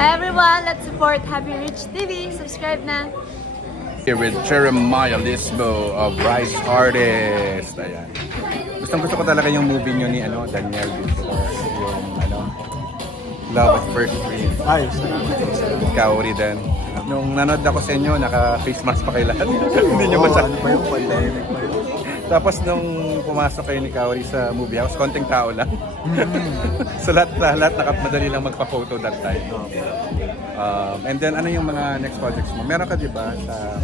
Hi everyone, let's support Happy Rich TV. Subscribe na. Here with Jeremiah Lisbo of Rise Artist. Ayan. Gusto ko talaga yung movie nyo ni Daniel before. Yung Love at First Read. Ay, salamat. Kaori din. Nung nanood ako sa inyo, naka-face mask pa kayo lahat. Hindi nyo masyado. Ano pa yung pandemic pa yun? Tapos nung pumasok kayo ni Kaori sa movie house, konting tao lang. So lahat madali lang magpa-photo that time. And then ano yung mga next projects mo? Meron ka di ba sa...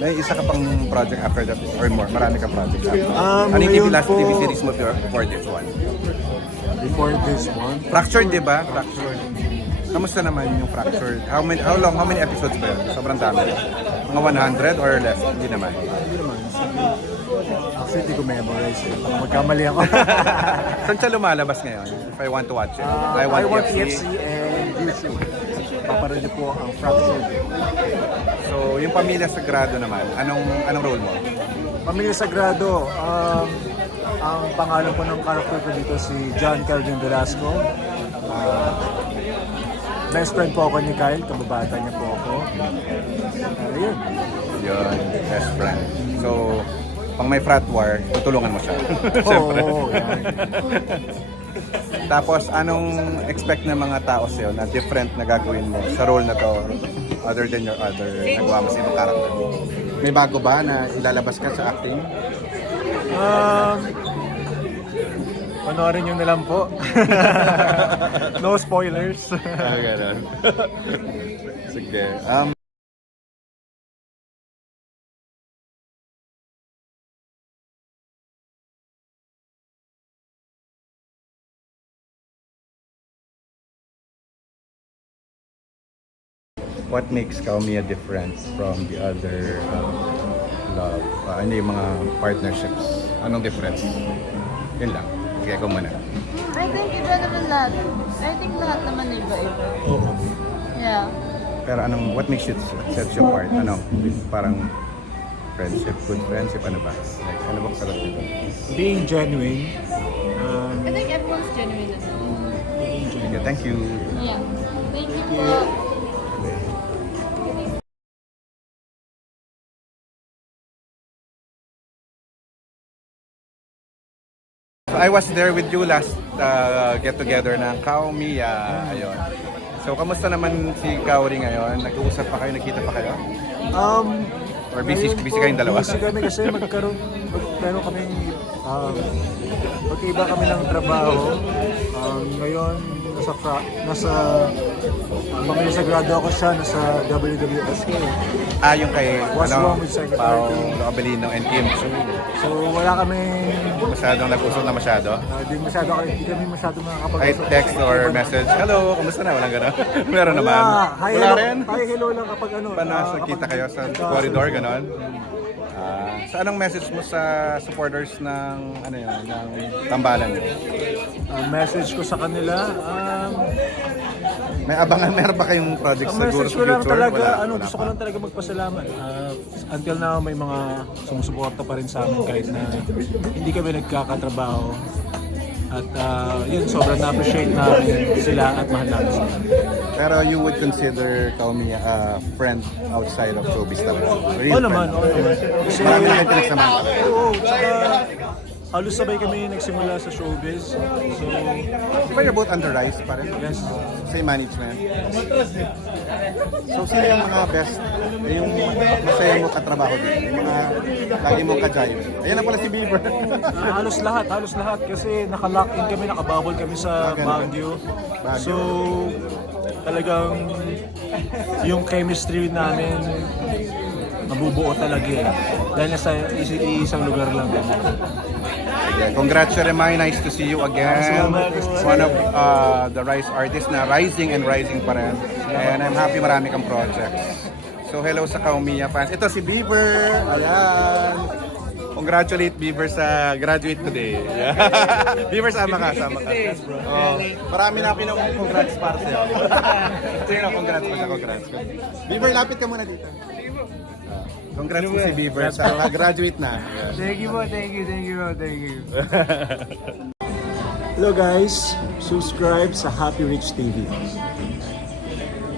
May isa ka pang project after that or more? Marami ka project after. Ano yung last TV series mo before this one? Before this one? Fractured di ba? Fractured. Kamusta naman yung Fractured? How many episodes ba yun? Sobrang dami. Mga 100 or less? Hindi naman. Hindi naman. Actually, hindi ko memorize eh. Magkamali ako. Saan siya lumalabas ngayon? If I want to watch it. I want EFC and YouTube. Paparoon niyo po ang Fractured. So, yung Pamilya Sagrado naman, anong role mo? Pamilya Sagrado, ang pangalan po ng character ko dito si John Calvin Velasco. Best friend po ako ni Kyle, kababata niya po ako. Yun. Yun, best friend. So, pang may frat war, tutulungan mo siya. Siyempre. Oo. Tapos, anong expect ng mga tao sa'yo na different na gagawin mo sa role na to other than your other nagawa mo sa ibang character? May bago ba na ilalabas ka sa acting? Panoorin nyo na lang po. No spoilers. Ganun. Sige. What makes Kaomiya different from the other love? Ano yung mga partnerships? Anong difference? Yun lang. Kaya ko muna. I think iba naman lahat. I think lahat naman iba-iba. Yeah. Pero what makes you sets you apart? Parang friendship, good friendship, ano ba? Like, ano bang sarap dito? Being genuine. I think everyone's genuine naman. Okay, thank you. Yeah. Thank you po. So I was there with you last get-together ng Kaomiya. Ayun. So, kamusta naman si Kaori ngayon? Nag-uusap pa kayo? Nagkita pa kayo? Or busy kayong dalawa? Busy kami kasi meron kami magkaiba kami ng trabaho. Ngayon nasa Pamilya Sagrado ako siya, nasa WWSK. Yung kay What's wrong with Secretary Pao Kim? Abelino and Kim. So wala kami Masyadong nag-usap na masyado? hindi kami masyadong Kahit nakakapag-usap. text or message, hello, kamusta na? Walang gano'n? Meron naman. Wala rin? Hi, hello lang kapag Kita kayo sa corridor, gano'n? So anong message mo sa supporters ng ng tambalan niyo? Message ko sa kanila, May abangan, meron ba kayong projects ang siguro message sa ko lang future? talaga, Wala gusto ko pa. lang talaga magpasalamat. Until now, may mga sumusuporta pa rin sa amin kahit na hindi kami nagkakatrabaho. At yun, sobrang na-appreciate namin sila at mahal namin sila. Pero you would consider Kaomiya a friend outside of showbiz talaga? Oo naman. Kasi, Marami na kayo pinagsamahan. oo, tsaka halos sabay kami nagsimula sa showbiz. So, Di ba you're both under Rise pa rin? yes. Same management. So, sino yung mga best, yung masaya mo katrabaho dito? Yung mga lagi mong ka-jive? Ayan na pala si Bieber. Halos lahat kasi naka-lock in kami, nakabubble kami sa Baguio. So, talagang yung chemistry namin mabubuo talaga eh. Dahil nasa isang lugar lang kami. Congrats, Jeremiah. Nice to see you again. One of the Rise artists na rising and rising pa rin. And I'm happy marami kang projects. So hello sa Kaomiya fans. Ito si Bieber. Ayan. Congratulate Bieber sa graduate today. Bieber, sama ka. Marami na congrats para sa'yo. Sige na, congrats pa siya. Congrats. Bieber, lapit ka muna dito. Congrats po si Bieber sa graduate na. Thank you. Hello guys, subscribe sa Happy Rich TV.